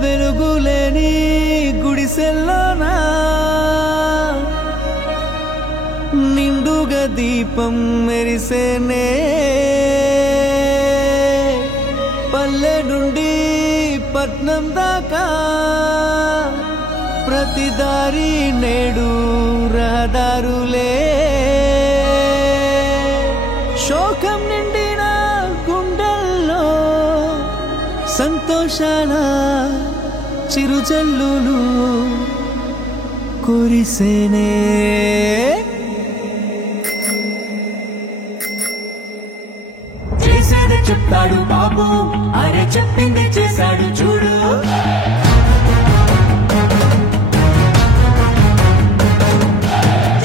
వెలుగులేని గుడిసెల్లోనా నిండుగా దీపం మెరిసేనే పల్లె నుండి పట్నం దాకా ప్రతి దారి నేడు రహదారులే శోకం నిండిన గుండెల్లో సంతోషాల చిరుజల్లులు కురిసేనే చేసేది చెప్తాడు బాబు అరే చెప్పింది చేశాడు చూడు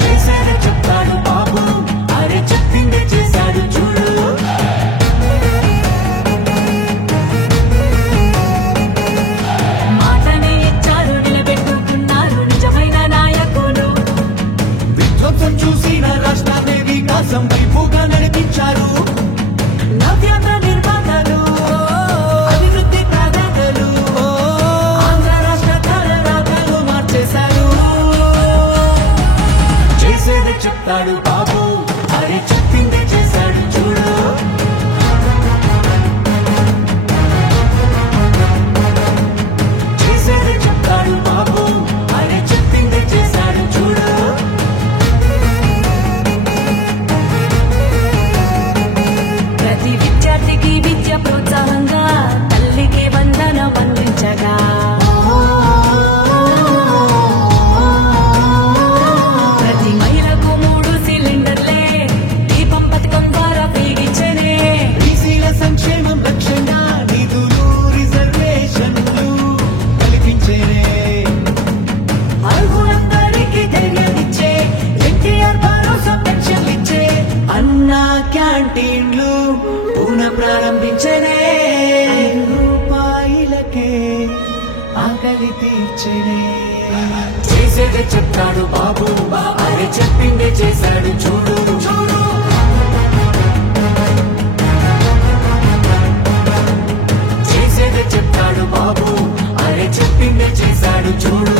చేసేది చెప్తాడు బాబు అరే చెప్పింది చేశాడు చూడు మాటనే ఇచ్చారు నిలబెట్టుకున్నారు నిజమైన నాయకులు విధ్వంసం చూసిన రాష్ట్రాన్ని వికాసం వైపుగా నడిపించారు నవ్యాంధ్ర నిర్మాతలు అభివృద్ధి ప్రదాతలు ఆంధ్ర రాష్ట్ర తలరాతలు మార్చేశారు చేసేది చెప్తాడు బాబు అరే చెప్పింది చేశాడు చూడు చేసేది చెప్తాడు బాబు అరే చెప్పింది చేశాడు చూడు ప్రతి విద్యార్థికి విద్య ప్రోత్సాహంగా తల్లికి వందనం అందించగా ప్రతి మహిళకు 3 సిలిండర్లే దీపం పథకం ద్వారా వెలిగించనే బీసీల సంక్షేమం లక్ష్యంగా నిధులు రిజర్వేషన్లు కల్పించేనే అర్హులందరికీ ధైర్యమిచ్చే ఎన్టీఆర్ భరోసా పెన్షన్లిచ్చే అన్నా క్యాంటీన్లు పునః ప్రారంభించనే రూపాయలకే ఆకలి తీర్చనే చేసేది చెప్తాడు బాబు అరే చెప్పింది చేశాడు చూడు చేసేది చెప్తాడు బాబు అరే చెప్పింది చేశాడు చూడు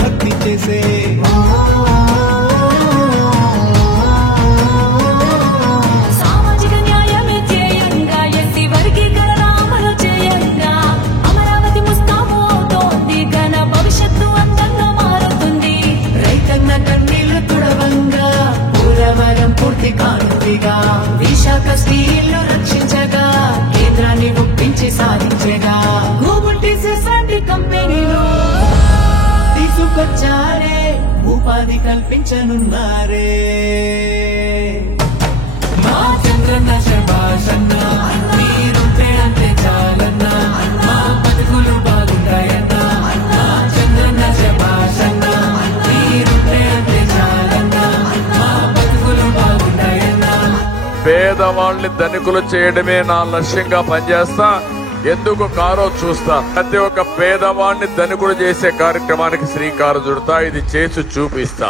భక్తి చేసే సామాజిక న్యాయమే ధ్యేయంగా ఎస్సీ వర్గీకరణ అమలు చేయంగా అమరావతి ముస్తాబు అవుతోంది ఘన భవిష్యత్తు అందంగా మారుతుంది రైతన్న కన్నీళ్లు తుడవంగా పూలవరం పూర్తి కానుందిగా విశాఖ స్టీల్ను రక్షించగా కేంద్రాన్ని ఒప్పించి సాధించగా గూగుల్ టీసీఎస్ లాంటి కంపెనీలు తీసుకొచ్చారే ఉపాధి కల్పించనున్నారే మా చంద్రన్న శభాషన్న మీరుంటే అంతే చాలన్నా మా బతుకులు బాగుంటాయన్నా మా చంద్రన్న శభాషన్న మీరుంటే అంతే చాలన్నా మా బతుకులు బాగుంటాయన్నా పేదవాళ్ళని ధనికులు చేయడమే నా లక్ష్యంగా పనిచేస్తా. ఎందుకు కారో చూస్తా. ప్రతి ఒక్క పేదవాడిని ధనికులు చేసే కార్యక్రమానికి శ్రీకారం చుడతా. ఇది చేసి చూపిస్తా.